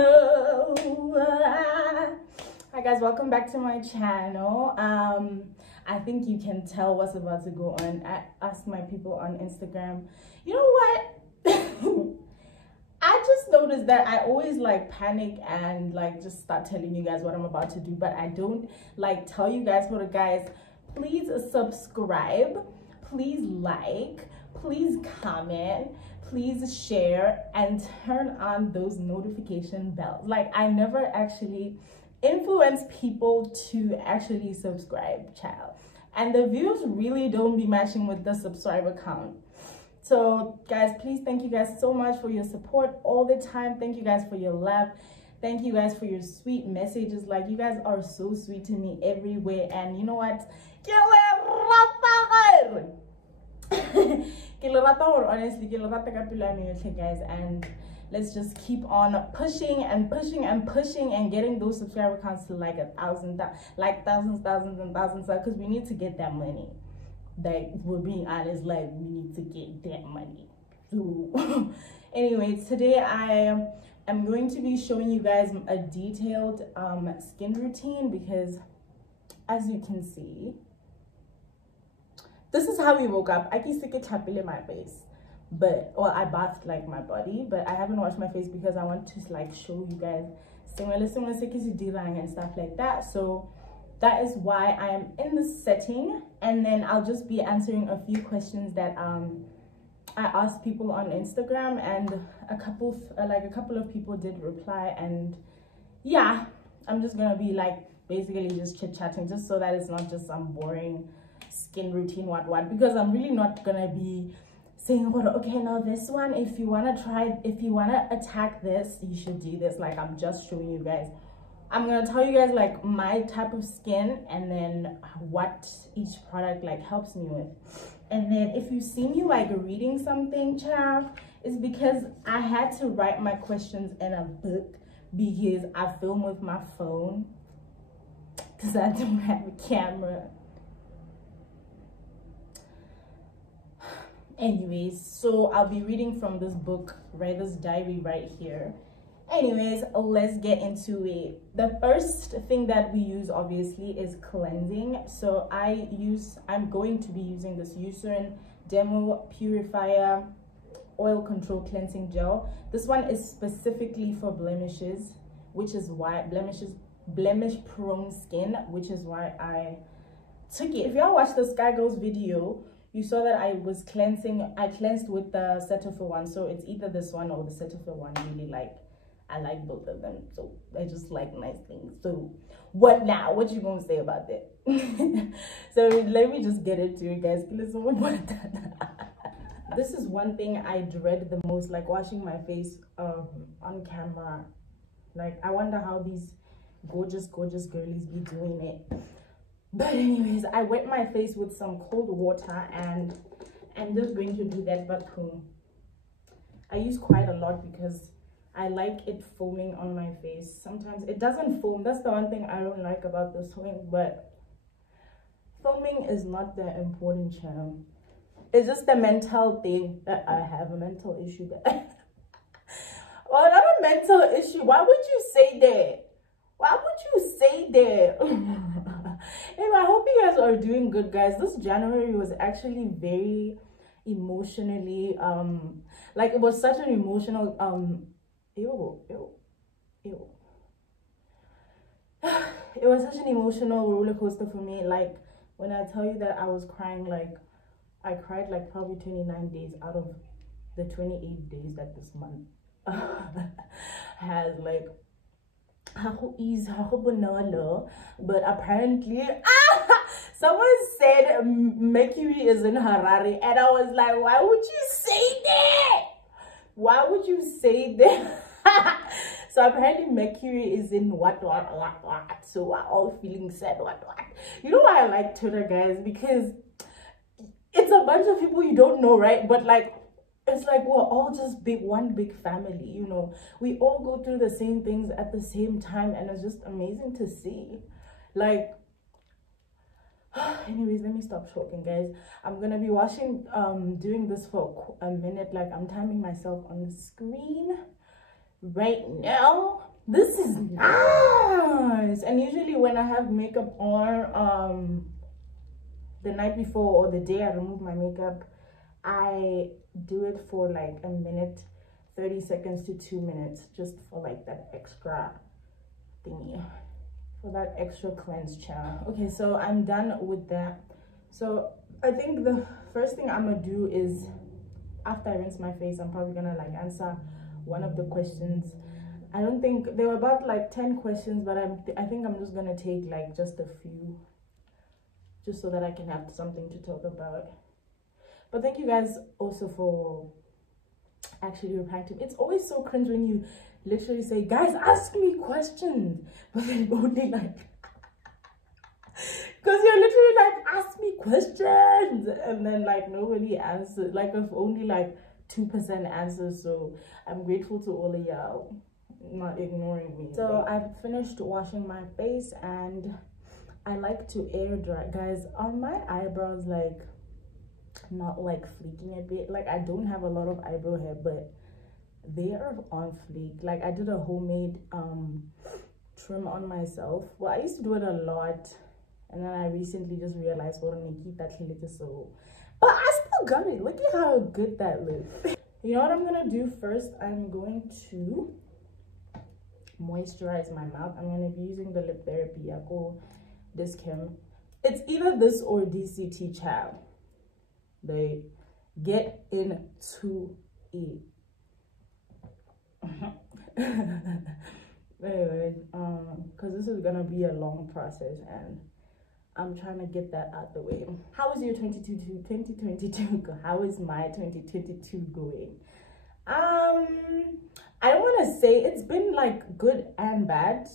channel. Hi guys, welcome back to my channel. I think you can tell what's about to go on. I asked my people on Instagram, you know what? I just noticed that I always like panic and like just start telling you guys what I'm about to do, but I don't like tell you guys what. Guys, please subscribe, please like, please comment, please share, and turn on those notification bells. Like, I never actually influence people to actually subscribe, child, and the views really don't be matching with the subscriber count. So guys, please, thank you guys so much for your support all the time. Thank you guys for your love. Thank you guys for your sweet messages. Like, you guys are so sweet to me everywhere. And you know what, honestly, guys, and let's just keep on pushing and pushing and pushing and getting those subscriber counts to like 1,000, like thousands and thousands, because we need to get that money. Like, we're being honest, like, we need to get that money. So anyway, today I am going to be showing you guys a detailed skin routine, because as you can see, this is how we woke up. I can stick a Cetaphil in my face, but, or I bathed like my body, but I haven't washed my face because I want to like show you guys and stuff like that. So that is why I am in this setting, and then I'll just be answering a few questions that I asked people on Instagram, and a couple of people did reply. And yeah, I'm just gonna be like basically just chit-chatting, just so that it's not just some boring skin routine what, because I'm really not gonna be saying, well, okay, now this one, if you want to attack this, you should do this. Like, I'm just showing you guys. I'm gonna tell you guys like my type of skin, and then what each product like helps me with. And then if you see me like reading something, child, it's because I had to write my questions in a book, because I film with my phone because I don't have a camera. Anyways, so I'll be reading from this book, right, this diary right here. Anyways, let's get into it. The first thing that we use obviously is cleansing. So I'm going to be using this Eucerin Purifier oil control cleansing gel. This one is specifically for blemishes, which is why blemish prone skin, which is why I took it. If y'all watched the Sky Girls video, you saw that I was cleansing. I cleansed with the Cetaphil one, so it's either this one or the Cetaphil one. Really, like, I like both of them, so I just like nice things. So what now? What you gonna say about that? So let me just get into it, guys. This is one thing I dread the most, like washing my face on camera. Like, I wonder how these gorgeous girlies be doing it. But anyways, I wet my face with some cold water, and I'm just going to do that. But I use quite a lot because I like it foaming on my face. Sometimes it doesn't foam. That's the one thing I don't like about this thing, but foaming is not the important charm. It's just the mental thing that I have, a mental issue that well, not a mental issue. Why would you say that? Why would you say that? Anyway, I hope you guys are doing good, guys. This January was actually very emotionally like, it was such an emotional it was such an emotional roller coaster for me. Like, when I tell you that I was crying, like, I cried like probably 29 days out of the 28 days that this month has. Like, but apparently someone said Mercury is in Harare, and I was like, why would you say that? Why would you say that? So apparently Mercury is in what. So we're all feeling sad, what. You know why I like Twitter, guys? Because it's a bunch of people you don't know, right? But like, it's like we're all just one big family, you know. We all go through the same things at the same time, and it's just amazing to see. Like, anyways, let me stop talking, guys. I'm gonna be doing this for a minute. Like, I'm timing myself on the screen right now. This is nice. And usually when I have makeup on the night before or the day I remove my makeup, I do it for like a minute, 30 seconds to 2 minutes, just for like that extra thingy, for that extra cleanse channel. Okay, so I'm done with that. So I think the first thing I'm gonna do is, after I rinse my face, I'm probably gonna like answer one of the questions. I don't think there were about like 10 questions, but I think I'm just gonna take like just a few, just so that I can have something to talk about. But thank you guys also for actually replying to me. It's always so cringe when you literally say, guys, ask me questions, but then only like, because you're literally like, ask me questions, and then like nobody answers, like if only like 2% answers. So I'm grateful to all of y'all not ignoring me. So I've finished washing my face, and I like to air dry. Guys, are my eyebrows like not like fleeking a bit? Like I don't have a lot of eyebrow hair, but they are on fleek. Like I did a homemade trim on myself. Well, I used to do it a lot, and then I recently just realized, well, I keep that little, so but I still got it. Look at how good that looks. You know what I'm gonna do first? I'm going to moisturize my mouth. I'm going to be using the lip therapy. I call Dischem. It's either this or DCT, child. They get into it. Anyway, because this is gonna be a long process, and I'm trying to get that out the way. How is your 2022? How is my 2022 going? I don't want to say it's been like good and bad,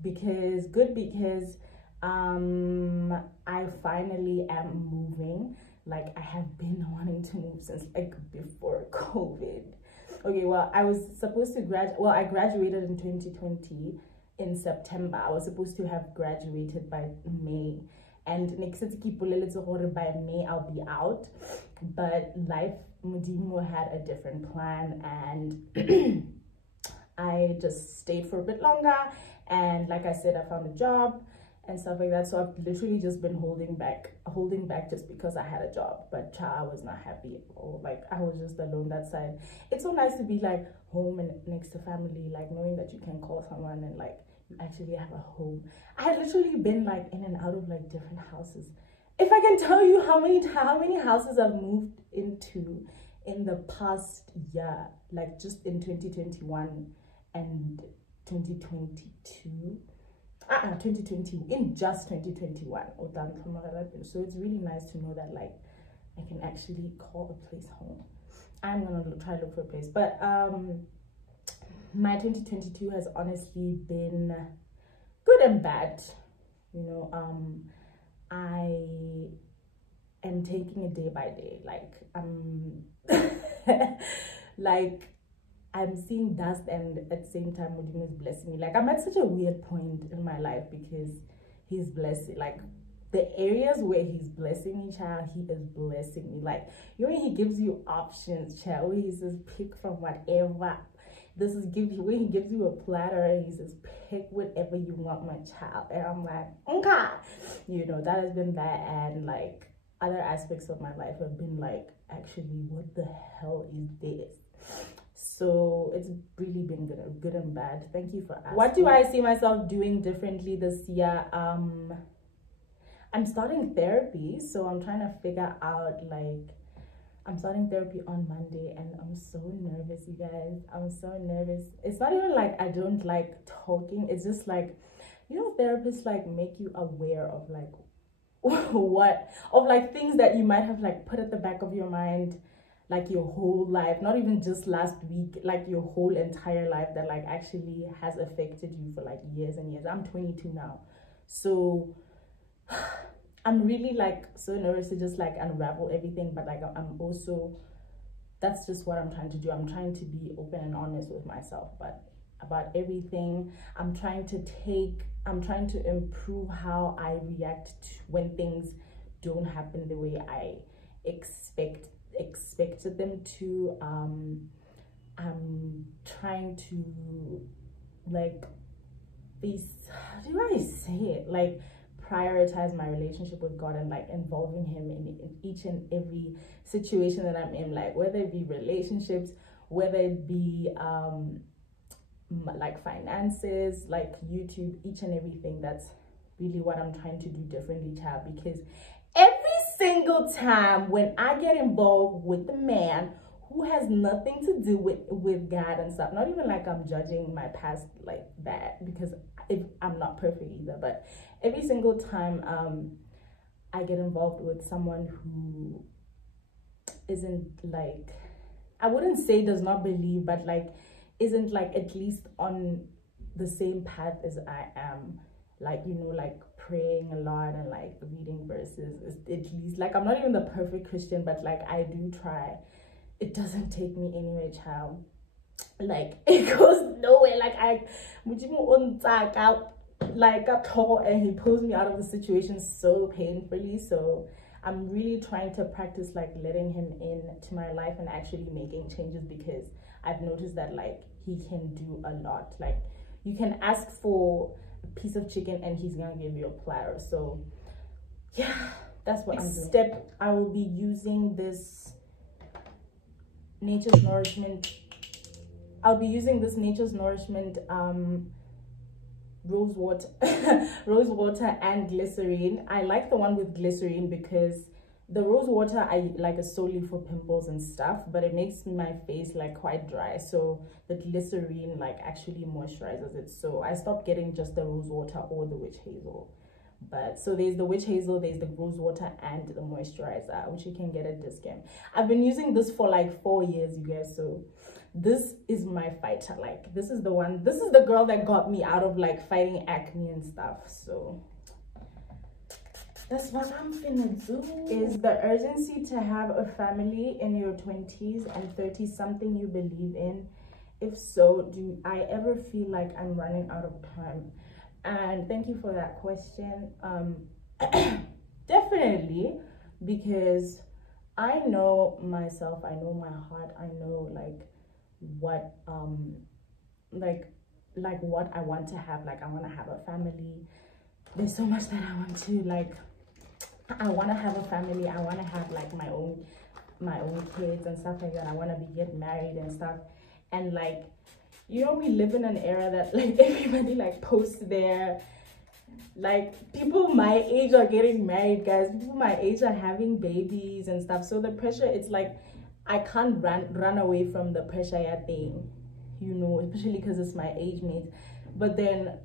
because I finally am moving. Like I have been wanting to move since like before COVID. Okay, well, I was supposed to I graduated in 2020 in September. I was supposed to have graduated by May, and next by May I'll be out, but life Mudimo had a different plan, and I just stayed for a bit longer, and like I said, I found a job and stuff like that. So I've literally just been holding back just because I had a job, but I was not happy, or like I was just alone that side. It's so nice to be like home and next to family, like knowing that you can call someone and like you actually have a home. I had literally been like in and out of like different houses. If I can tell you how many houses I've moved into in the past year, like just in 2021 and 2022. 2020, in just 2021. So it's really nice to know that like I can actually call a place home. I'm gonna try to look for a place, but my 2022 has honestly been good and bad. You know, I am taking it day by day. Like like I'm seeing dust, and at the same time Mudimu is blessing me. Like I'm at such a weird point in my life, because he's blessing, like the areas where he's blessing me, child, he is blessing me. Like, you know, when he gives you options, child, where he says pick from whatever. This is when he gives you a platter and he says pick whatever you want, my child. And I'm like, okay, you know, that has been that. And like other aspects of my life have been like, actually, what the hell is this? So it's really been good and bad. Thank you for asking. What do I see myself doing differently this year? I'm starting therapy, so I'm trying to figure out, like, I'm starting therapy on Monday, and I'm so nervous, you guys. I'm so nervous. It's not even like I don't like talking. It's just like, you know, therapists like make you aware of like like things that you might have like put at the back of your mind, like your whole life, not even just last week, like your whole entire life, that like actually has affected you for like years and years. I'm 22 now, so I'm really like so nervous to just like unravel everything, but like I'm also, that's just what I'm trying to do. I'm trying to be open and honest with myself, but about everything. I'm trying to improve how I react when things don't happen the way I expected them to. I'm trying to like how do I say it, like prioritize my relationship with God and like involving him in each and every situation that I'm in, like whether it be relationships, whether it be like finances, like YouTube, each and everything. That's really what I'm trying to do differently, child, because every single time when I get involved with the man who has nothing to do with God and stuff, not even like I'm judging my past like that, because I'm not perfect either, but every single time I get involved with someone who isn't like, I wouldn't say does not believe, but like isn't like at least on the same path as I am, like, you know, like praying a lot and like reading verses, at least, like I'm not even the perfect Christian, but like I do try. It doesn't take me anywhere, child. Like it goes nowhere. Like and he pulls me out of the situation so painfully. So I'm really trying to practice like letting him into my life and actually making changes, because I've noticed that like he can do a lot. Like you can ask for a piece of chicken and he's gonna give you a platter. So yeah, that's what I'm doing. Step, I will be using this Nature's Nourishment. I'll be using this Nature's Nourishment rose water and glycerin. I like the one with glycerin because the rose water I like is solely for pimples and stuff, but it makes my face like quite dry. So the glycerin like actually moisturizes it. So I stopped getting just the rose water or the witch hazel. But so there's the witch hazel, there's the rose water, and the moisturizer, which you can get at Dischem. I've been using this for like 4 years, you guys. So this is my fighter. Like this is the one, this is the girl that got me out of like fighting acne and stuff. So that's what I'm finna do. Is the urgency to have a family in your 20s and 30s something you believe in? If so, do I ever feel like I'm running out of time? And thank you for that question. Definitely, because I know myself, I know my heart, I know like what like what I want to have. Like I want to have a family. There's so much that I want to like. I want to have a family. I want to have like my own kids and stuff like that. I want to get married and stuff. And like, you know, we live in an era that like everybody like posts their, like people my age are getting married, guys. People my age are having babies and stuff. So the pressure, it's like I can't run away from the pressure thing, you know, especially because it's my age mate. But then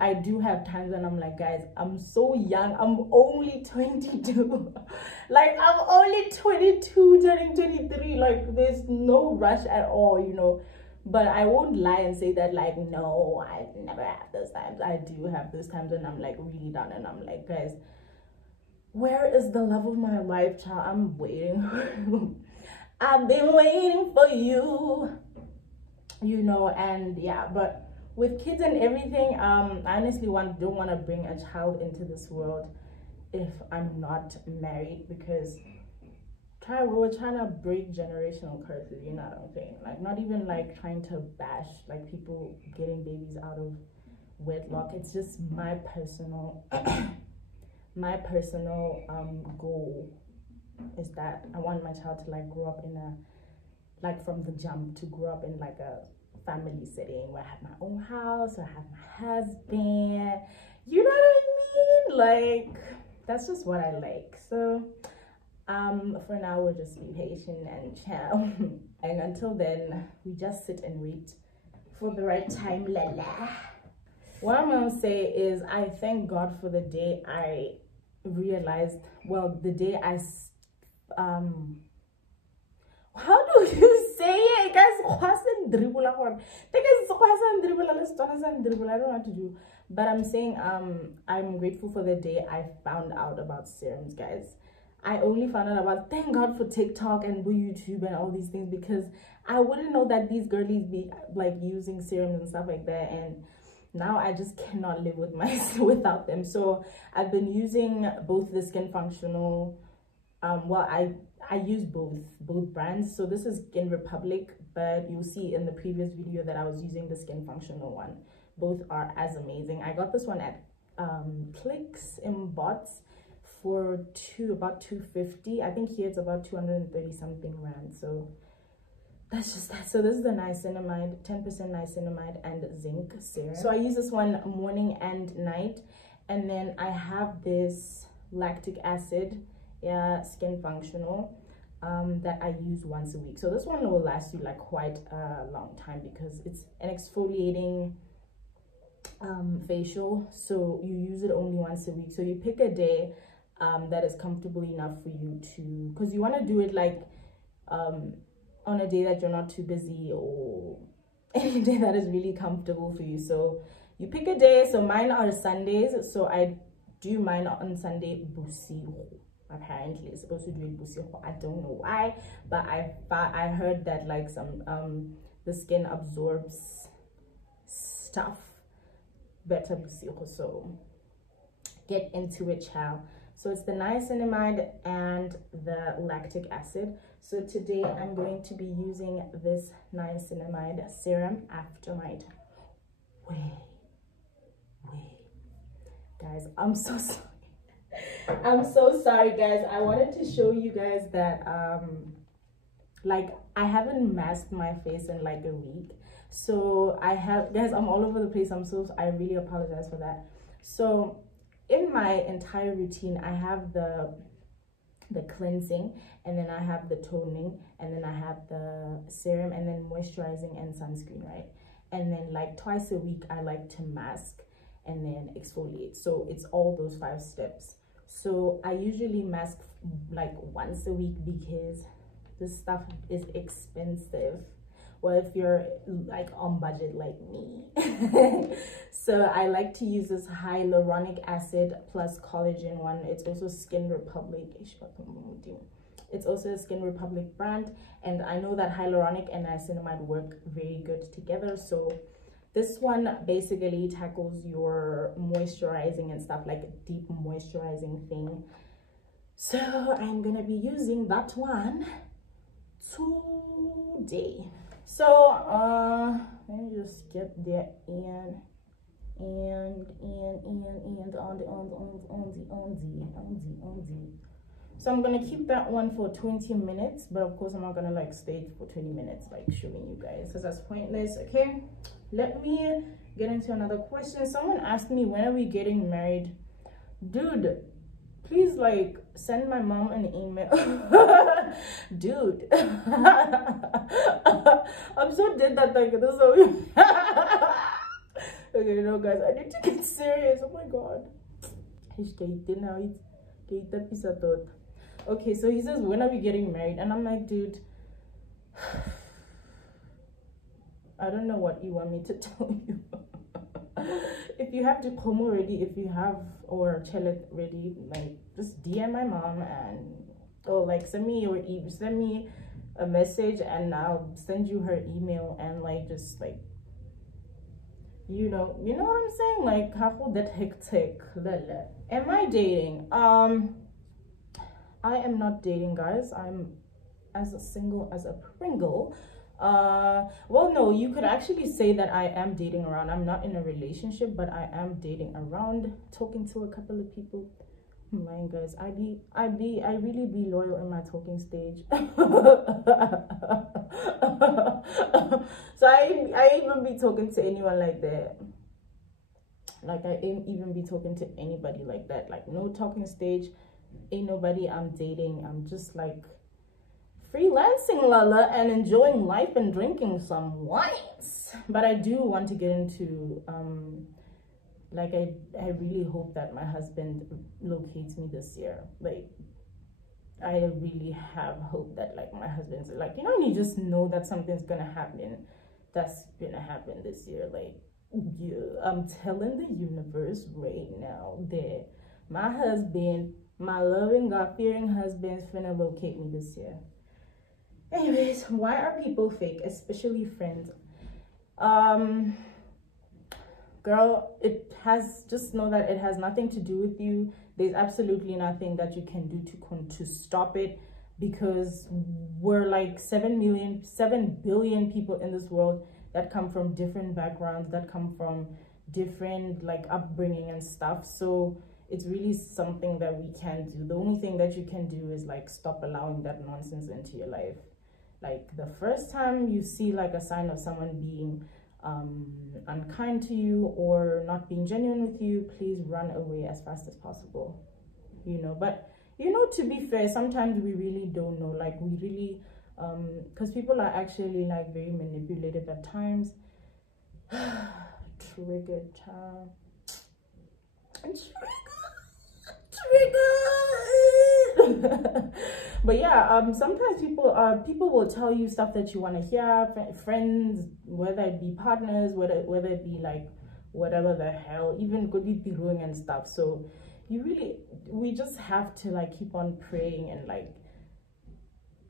I do have times when I'm like, guys, I'm so young. I'm only 22. Like I'm only 22 turning 23. Like there's no rush at all, you know. But I won't lie and say that like, no, I never have those times. I do have those times when I'm like really down and I'm like, guys, where is the love of my life, child? I'm waiting. I've been waiting for you, you know. And yeah, but with kids and everything, I honestly don't want to bring a child into this world if I'm not married, because we're trying to break generational curses, you know what I'm saying? Like not even like trying to bash like people getting babies out of wedlock. It's just my personal goal is that I want my child to like grow up in a, like from the jump, to grow up in like a family setting where I have my own house, where I have my husband, you know what I mean? Like that's just what I like. So for now we'll just be patient and chill. And until then we just sit and wait for the right time. What I'm gonna say is I thank God for the day I realized, well, the day I how do you say it, guys? I don't know what to do, but I'm saying I'm grateful for the day I found out about serums, guys. I only found out about, thank God for TikTok and YouTube and all these things, because I wouldn't know that these girlies be like using serums and stuff like that. And now I just cannot live with without them. So I've been using both the Skin Functional, well, I use both brands. So this is Skin Republic, but you'll see in the previous video that I was using the Skin Functional one. Both are as amazing. I got this one at Clicks in Bots for about 250. I think here it's about 230 something rand. So that's just that. So this is the niacinamide, 10% niacinamide and zinc serum. So I use this one morning and night. And then I have this lactic acid, yeah, Skin Functional, that I use once a week. So this one will last you like quite a long time because it's an exfoliating facial. So you use it only once a week. So you pick a day that is comfortable enough for you to, because you want to do it like on a day that you're not too busy, or any day that is really comfortable for you. So you pick a day. So mine are Sundays, so I do mine on Sunday busigo. Apparently it's supposed to do it busigo. I don't know why, but I heard that like some the skin absorbs stuff better busigo. So get into it, child. So it's the niacinamide and the lactic acid. So today I'm going to be using this niacinamide serum after my guys, I'm so sorry. I'm so sorry, guys. I wanted to show you guys that like I haven't masked my face in like a week. So I have, guys, I'm all over the place. I really apologize for that. So in my entire routine, I have the cleansing, and then I have the toning, and then I have the serum, and then moisturizing and sunscreen, right? And then like twice a week I like to mask and then exfoliate. So it's all those 5 steps. So I usually mask like once a week because this stuff is expensive. Well, if you're like on budget like me. So I like to use this hyaluronic acid plus collagen one. It's also Skin Republic. It's also a Skin Republic brand, and I know that hyaluronic and niacinamide work very good together. So this one basically tackles your moisturizing and stuff, like a deep moisturizing thing. So I'm gonna be using that one today. So let me just get there and on the. So I'm gonna keep that one for 20 minutes, but of course I'm not gonna like stay for 20 minutes like showing you guys, because that's pointless. Okay, let me get into another question. Someone asked me, when are we getting married? Dude, please like send my mom an email. Dude. I'm so dead that like this. Okay, no guys, I need to get serious. Oh my god. Okay, so he says, when are we getting married? And I'm like, dude, I don't know what you want me to tell you. If you have to come already, if you have, or tell it ready, like just DM my mom, and or like send me a message and I'll send you her email, and like just like you know what I'm saying, like how that hectic. Am I dating? I am not dating, guys. I'm as single as a Pringle. Well, no, you could actually say that I am dating around. I'm not in a relationship, but I am dating around, talking to a couple of people. Man, guys, I really be loyal in my talking stage. So I even be talking to anyone like that. Like I ain't even be talking to anybody like that. Like no talking stage, ain't nobody I'm dating. I'm just like freelancing, lala, and enjoying life and drinking some wines. But I do want to get into like I really hope that my husband locates me this year. Like I really have hope that like my husband's like, you know, you just know that something's gonna happen. That's gonna happen this year. Like yeah, I'm telling the universe right now that my husband, my loving God-fearing husband, is finna locate me this year. Anyways, why are people fake, especially friends? Girl, just know that it has nothing to do with you. There's absolutely nothing that you can do to stop it. because we're like 7 billion people in this world that come from different backgrounds, that come from different like upbringing and stuff. So it's really something that we can do. The only thing that you can do is like stop allowing that nonsense into your life. Like the first time you see like a sign of someone being unkind to you or not being genuine with you, please run away as fast as possible, you know. But you know, to be fair, sometimes we really don't know, like we really because people are actually like very manipulative at times. Triggered time. Trigger. But yeah, sometimes people will tell you stuff that you want to hear, friends, whether it be partners, whether it be like whatever the hell, even could be ruining and stuff. So we just have to like keep on praying and like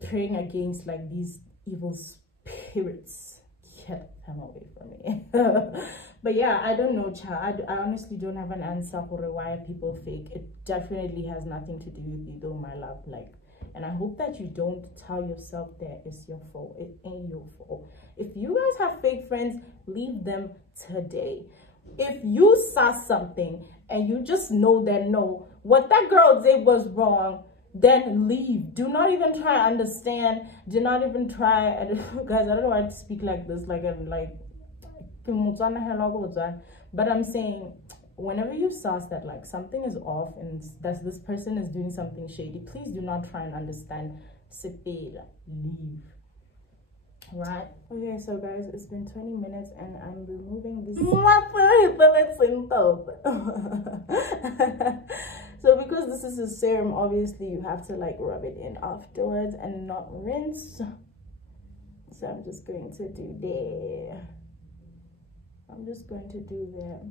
praying against like these evil spirits. Get them away from me. But yeah, I don't know, child. I honestly don't have an answer for why people fake. It definitely has nothing to do with you though, my love. Like, and I hope that you don't tell yourself that it's your fault. It ain't your fault. If you guys have fake friends, leave them today. If you saw something and you just know that no, what that girl did was wrong, then leave. Do not even try to understand. Do not even try. Guys, I don't know why to speak like this, but I'm saying, whenever you sense that like something is off and that this person is doing something shady, please do not try and understand. Leave. Right? Okay, so guys, it's been 20 minutes and I'm removing this. So because this is a serum, obviously you have to like rub it in afterwards and not rinse. So I'm just going to do there. I'm just going to do that.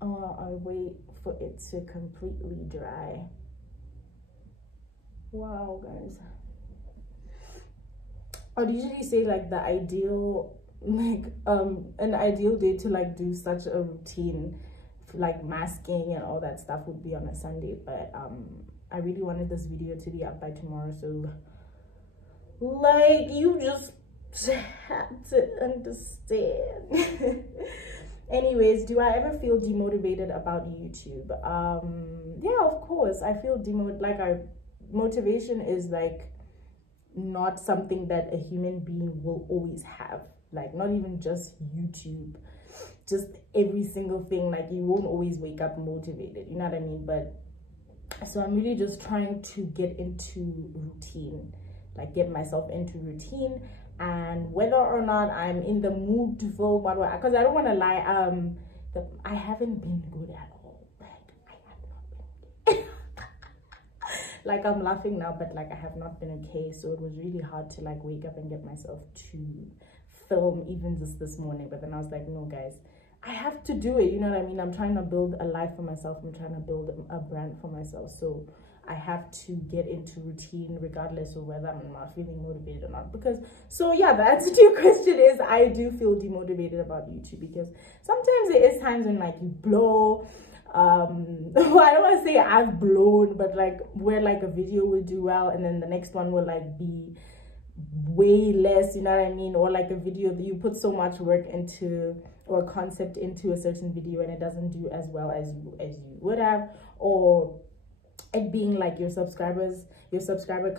I'll wait for it to completely dry. Wow, guys. I'd usually say like the ideal, like an ideal day to like do such a routine, like masking and all that stuff, would be on a Sunday. But I really wanted this video to be up by tomorrow, so like you just have to understand. Anyways, do I ever feel demotivated about YouTube? Yeah, of course. I feel motivation is like not something that a human being will always have. Like not even just YouTube, just every single thing. Like you won't always wake up motivated, you know what I mean? But so I'm really just trying to get into routine, like get myself into routine. And whether or not I'm in the mood to film, because I don't want to lie, I haven't been good at all. Like I have not been like I'm laughing now, but like I have not been okay. So it was really hard to like wake up and get myself to film even just this morning. But then I was like, no guys, I have to do it, you know what I mean? I'm trying to build a life for myself. I'm trying to build a brand for myself. So I have to get into routine regardless of whether I'm not feeling motivated or not. Because, so yeah, the answer to your question is I do feel demotivated about YouTube, because sometimes it is times when like you blow. Well, I don't want to say I've blown, but like where like a video will do well and then the next one will like be way less, you know what I mean? Or like a video that you put so much work into or concept into a certain video and it doesn't do as well as you would have, or it being like your subscriber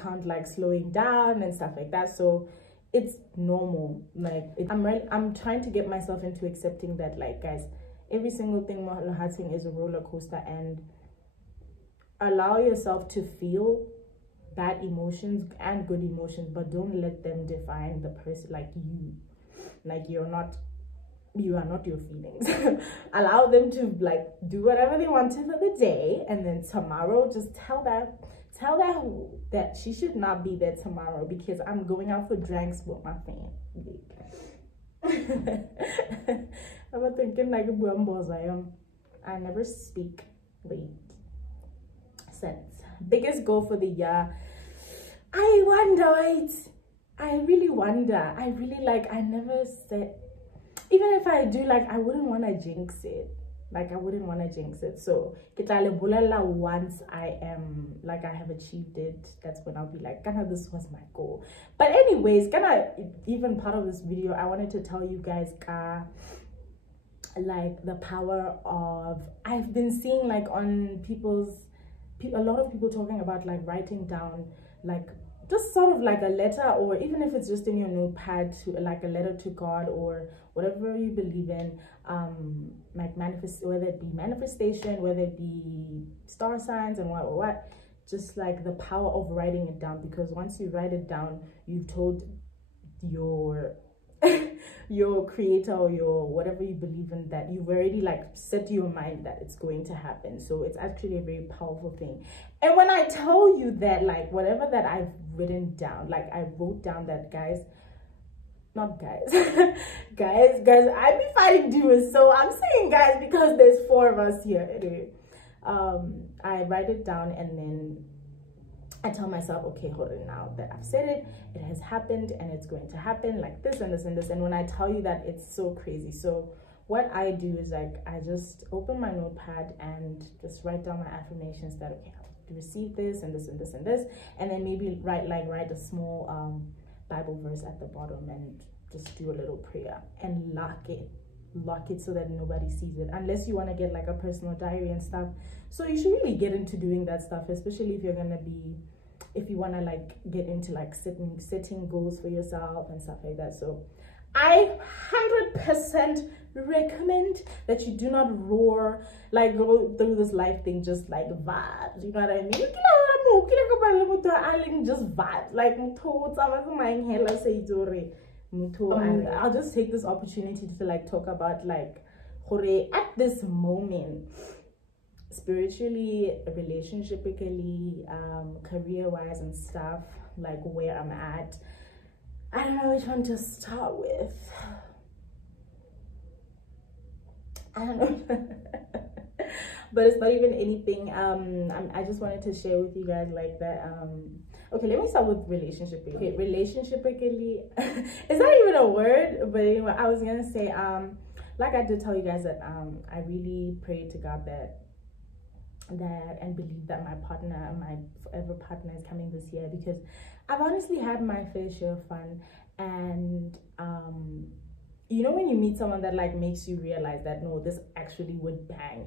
count like slowing down and stuff like that. So it's normal. Like I'm trying to get myself into accepting that, like, guys, every single thing is a roller coaster, and allow yourself to feel bad emotions and good emotions, but don't let them define the person. Like you are not your feelings. Allow them to like do whatever they want to for the day, and then tomorrow just tell that that she should not be there tomorrow because I'm going out for drinks with my family. I'm thinking like I never speak late sense. Biggest goal for the year, I really wonder. I never said, even if I do, like, I wouldn't want to jinx it. like I wouldn't want to jinx it. So once I am like I have achieved it, that's when I'll be like, Kana, this was my goal. But anyways, Kana, even part of this video, I wanted to tell you guys like the power of, I've been seeing like on a lot of people talking about like writing down like just sort of like a letter, or even if it's just in your notepad, to like a letter to God or whatever you believe in, like whether it be manifestation, whether it be star signs and what, just like the power of writing it down. Because once you write it down, you've told your your creator or your whatever you believe in, that you've already like set to your mind that it's going to happen. So it's actually a very powerful thing. And when I tell you that, like whatever that I've written down, like I wrote down that guys, I be fighting demons. So I'm saying guys because there's 4 of us here. Anyway, I write it down and then I tell myself, okay, hold it, now that I've said it, it has happened and it's going to happen like this and this and this. And when I tell you that, it's so crazy. So what I do is like, I just open my notepad and just write down my affirmations that, okay, I'll receive this and this and this and this. And then maybe write a small Bible verse at the bottom and just do a little prayer and lock it so that nobody sees it, unless you want to get like a personal diary and stuff. So you should really get into doing that stuff, especially if you want to like get into like setting goals for yourself and stuff like that. So I 100% recommend that you do not like go through this life thing just like vibes, you know what I mean? Just vibes, like I'll just take this opportunity to like talk about like at this moment, spiritually, relationshipically, career-wise and stuff, like where I'm at. I don't know which one to start with. I don't know. But it's not even anything. I just wanted to share with you guys like that. Okay, let me start with relationship. Okay, relationshipically, it's not even a word, but anyway, I was gonna say, like I did tell you guys that I really pray to God that and believe that my forever partner is coming this year, because I've honestly had my fair share of fun. And you know, when you meet someone that like makes you realize that no, this actually would bang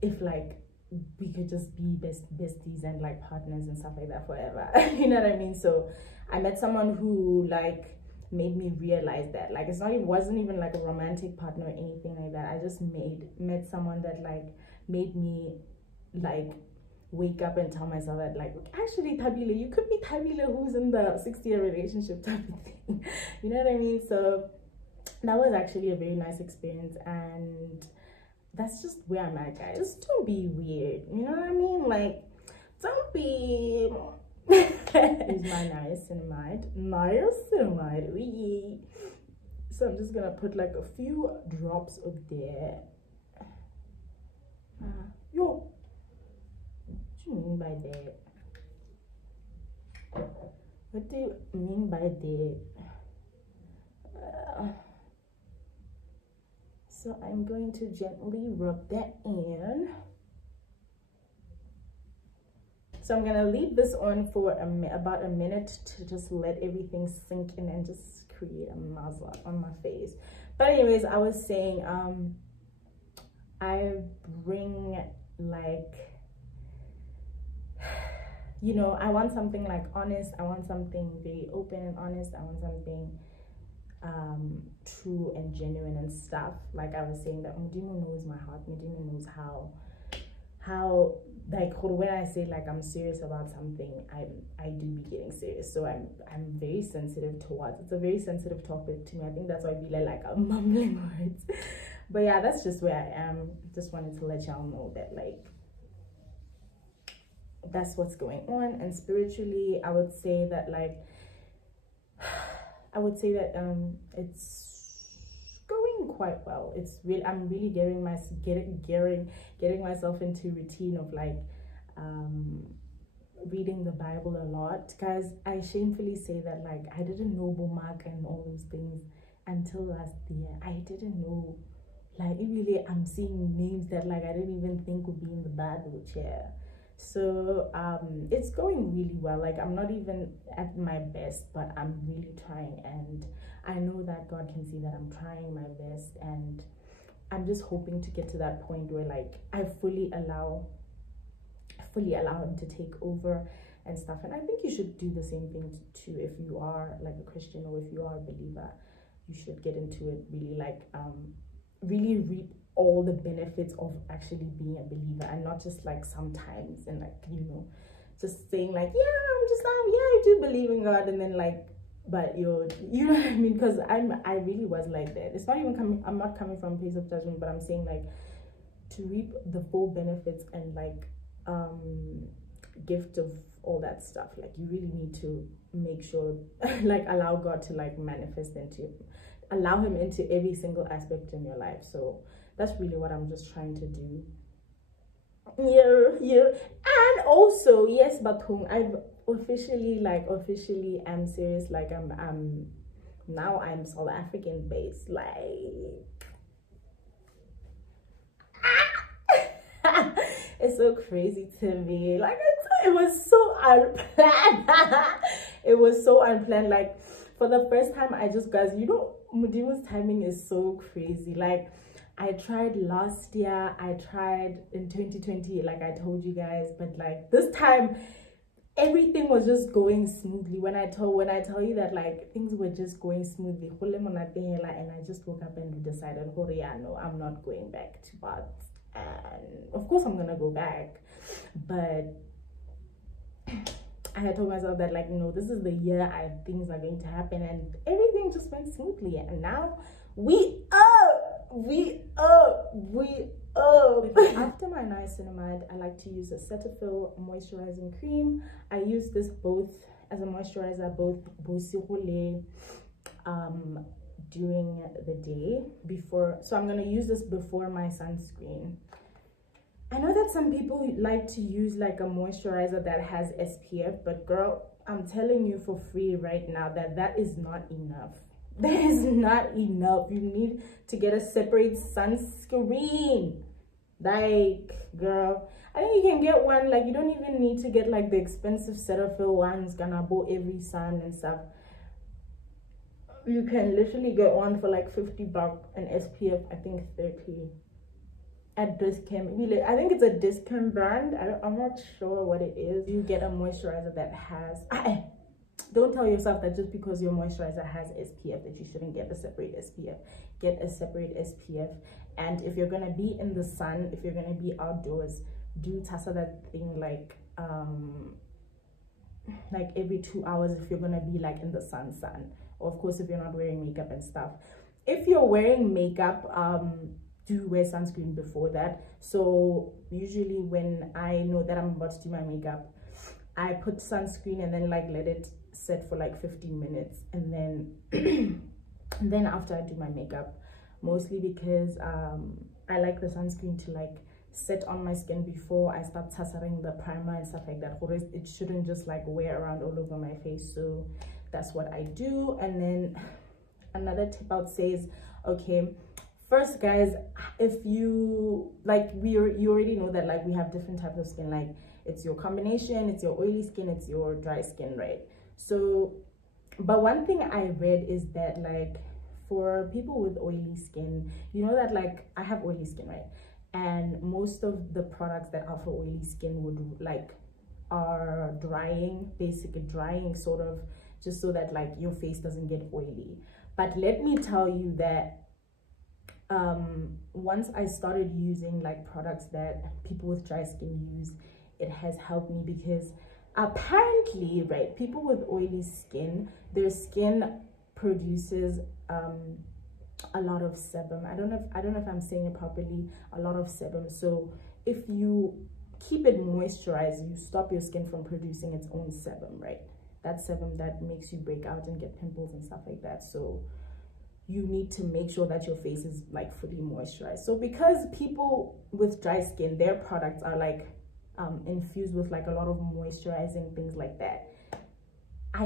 if like we could just be besties and like partners and stuff like that forever. You know what I mean? So I met someone who like made me realize that, like, it wasn't even like a romantic partner or anything like that. I just met someone that like made me like wake up and tell myself that like, actually Tabile, you could be Tabile who's in the 6-year relationship type of thing. You know what I mean? So that was actually a very nice experience, and that's just where I'm at, guys. Just don't be weird, you know what I mean? Like, don't be Here's my niacinamide, wee. So I'm just gonna put like a few drops of there. Yo, what do you mean by that? What do you mean by that? So I'm going to gently rub that in. So I'm gonna leave this on for about a minute to just let everything sink in and just create a muzzle on my face. But anyways, I was saying, I bring like, you know, I want something like honest. I want something very open and honest. I want something true and genuine and stuff. Like I was saying, that Mudimo knows my heart. Mudimo knows how like when I say like I'm serious about something, I do be getting serious. So I'm very sensitive towards, it's a very sensitive topic to me. I think that's why I be like I'm mumbling words. But yeah, that's just where I am. Just wanted to let y'all know that like that's what's going on. And spiritually, I would say that like it's going quite well. It's really, I'm really getting myself into routine of like reading the Bible a lot. Guys, I shamefully say that like I didn't know Bomak and all those things until last year. I didn't know like really I'm seeing names that like I didn't even think would be in the battle chair. So it's going really well. Like I'm not even at my best, but I'm really trying, and I know that God can see that I'm trying my best, and I'm just hoping to get to that point where like I fully allow him to take over and stuff. And I think you should do the same thing too. If you are like a Christian, or if you are a believer, you should get into it really, like really reap all the benefits of actually being a believer, and not just like sometimes, and like, you know, just saying like, yeah, I do believe in God, and then like, but you know what I mean? Because I really was like that. It's not even coming, I'm not coming from a place of judgment, but I'm saying like to reap the full benefits and like gift of all that stuff, like you really need to make sure like allow God to like manifest allow him into every single aspect in your life. So that's really what I'm just trying to do. Yeah. And also, yes, Batung, I've officially am serious. Like I'm South African based. Like it's so crazy to me. Like it was so unplanned. It was so unplanned. Like for the first time, I just, guys, you know, Mudimu's timing is so crazy. Like I tried last year, I tried in 2020, like I told you guys, but like this time everything was just going smoothly. When I tell you that like things were just going smoothly, and I just woke up and decided, oh yeah, no, I'm not going back to baths. And of course I'm gonna go back, but I had told myself that like, no, this is the year things are going to happen, and everything just went smoothly. And now we up. After my niacinamide, I like to use a Cetaphil moisturizing cream. I use this both as a moisturizer, both during the day before. So I'm gonna use this before my sunscreen. I know that some people like to use like a moisturizer that has SPF, but girl, I'm telling you for free right now that is not enough. That is not enough. You need to get a separate sunscreen. Like, girl, I think you can get one, like you don't even need to get like the expensive Cetaphil ones, Ganabo, EverySun and stuff. You can literally get one for like $50, an SPF, I think 30. At Dischem, I think it's a Dischem brand. I'm not sure what it is. You get a moisturizer that has, don't tell yourself that just because your moisturizer has SPF that you shouldn't get a separate SPF. Get a separate SPF. And if you're gonna be in the sun, if you're gonna be outdoors, do tassa that thing like every 2 hours if you're gonna be like in the sun. Or of course if you're not wearing makeup and stuff. If you're wearing makeup, do wear sunscreen before that. So usually when I know that I'm about to do my makeup, I put sunscreen and then like let it set for like 15 minutes, and then and then after I do my makeup, mostly because I like the sunscreen to like set on my skin before I start tassering the primer and stuff like that. It shouldn't just like wear around all over my face. So that's what I do. And then another tip I would say is, okay, first guys, if you like, you already know that like we have different types of skin. Like it's your combination, it's your oily skin, it's your dry skin, right? So but one thing I read is that like for people with oily skin, you know that like I have oily skin, right? And most of the products that are for oily skin would like are drying, basically drying sort of, just so that like your face doesn't get oily. But let me tell you that once I started using like products that people with dry skin use, it has helped me, because apparently, right, people with oily skin, their skin produces a lot of sebum. I don't know if I'm saying it properly. A lot of sebum. So if you keep it moisturized, you stop your skin from producing its own sebum, right? That sebum that makes you break out and get pimples and stuff like that. So you need to make sure that your face is like fully moisturized. So because people with dry skin, their products are like infused with like a lot of moisturizing things like that. You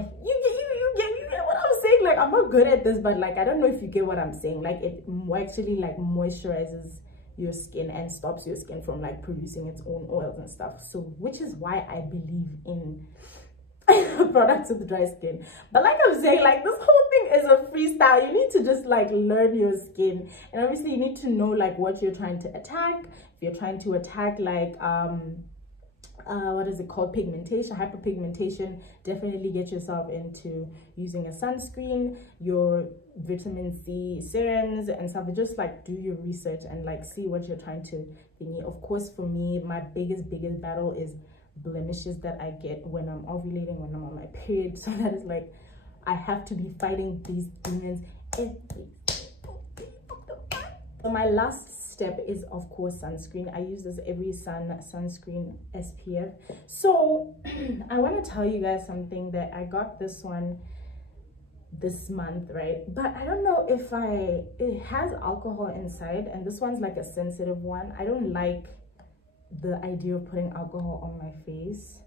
get what I'm saying? like I'm not good at this, but like I don't know if you get what I'm saying. Like it actually like moisturizes your skin and stops your skin from like producing its own oils and stuff. So which is why I believe in products with dry skin. But like I'm saying, like this whole thing is a freestyle. You need to just like learn your skin, and obviously you need to know like what you're trying to attack. If you're trying to attack like what is it called, pigmentation, hyperpigmentation, definitely get yourself into using a sunscreen, your vitamin C serums and stuff. Just like do your research and like see what you're trying to thingy. Of course, for me, my biggest battle is blemishes that I get when I'm ovulating, when I'm on my period. So that is like I have to be fighting these demons every. So my last step is of course sunscreen. I use this EverySun sunscreen SPF. So I want to tell you guys something, that I got this one this month, right? But I don't know if it has alcohol inside, and this one's like a sensitive one. I don't like the idea of putting alcohol on my face,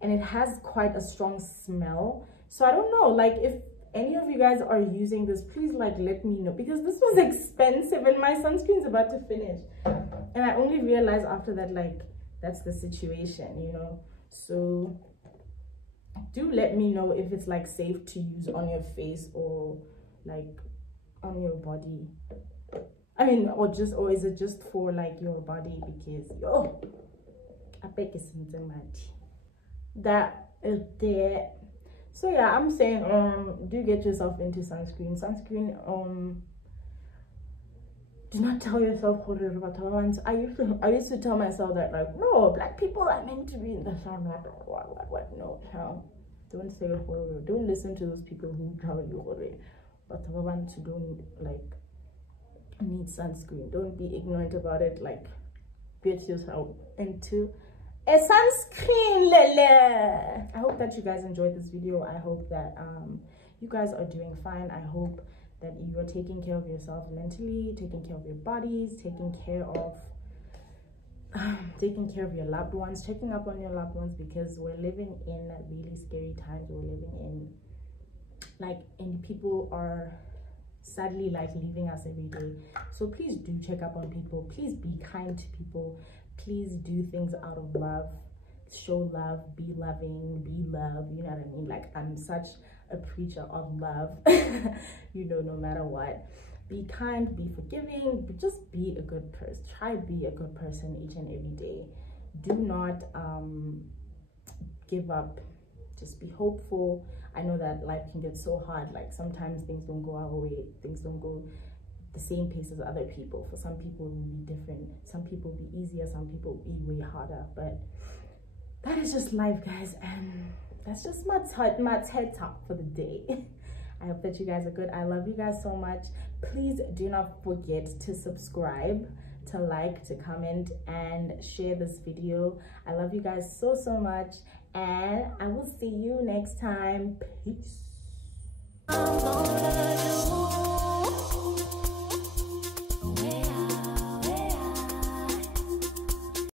and it has quite a strong smell. So I don't know, like if any of you guys are using this, please like let me know, because this was expensive and my sunscreen's about to finish, and I only realized after that like that's the situation, you know. So do let me know if it's like safe to use on your face or like on your body. I mean, or is it just for like your body? Because I bet it's that is there. So yeah, I'm saying do get yourself into sunscreen. Do not tell yourself I used to tell myself that like, no, black people are meant to be in the sun. What no, don't say horror. Don't listen to those people who tell you horror. But don't like need sunscreen. Don't be ignorant about it. Like get yourself into a sunscreen, lele. I hope that you guys enjoyed this video. I hope that you guys are doing fine. I hope that you're taking care of yourself mentally, taking care of your bodies, taking care of your loved ones, checking up on your loved ones, because we're living in really scary times. We're living in and people are sadly like leaving us every day. So please do check up on people. Please be kind to people. Please do things out of love. Show love, be loving, be loved. You know what I mean? Like I'm such a preacher of love. You know, no matter what, be kind, be forgiving, but just be a good person. Try to be a good person each and every day. Do not give up. Just be hopeful. I know that life can get so hard. Like sometimes things don't go our way. Things don't go the same pace as other people. For some people it will be different. Some people will be easier. Some people will be way harder. But that is just life, guys. And that's just my TED talk for the day. I hope that you guys are good. I love you guys so much. Please do not forget to subscribe, to like, to comment, and share this video. I love you guys so much, and I will see you next time. Peace.